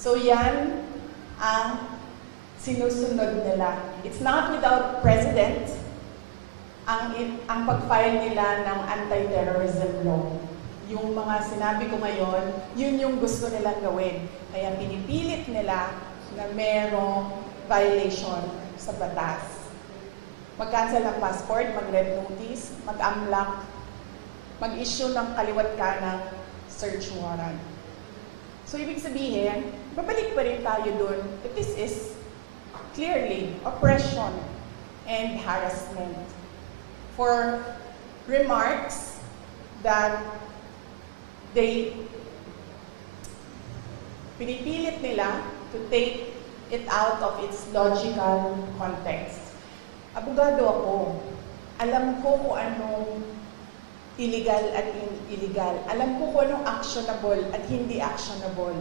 So yan ang sinusunod nila. It's not without precedent ang pag-file nila ng anti-terrorism law. Yung mga sinabi ko ngayon, yun yung gusto nilang gawin. Kaya pinipilit nila na merong violation sa batas. Mag-cancel ng passport, mag-red notice, mag-amlak, mag-issue ng kaliwat kanang search warrant. So ibig sabihin, babalik pa rin tayo dun that this is clearly oppression and harassment for remarks that pinipilit nila to take it out of its logical context. Abogado ako. Alam ko kung anong illegal at illegal. Alam ko kung anong actionable at hindi actionable.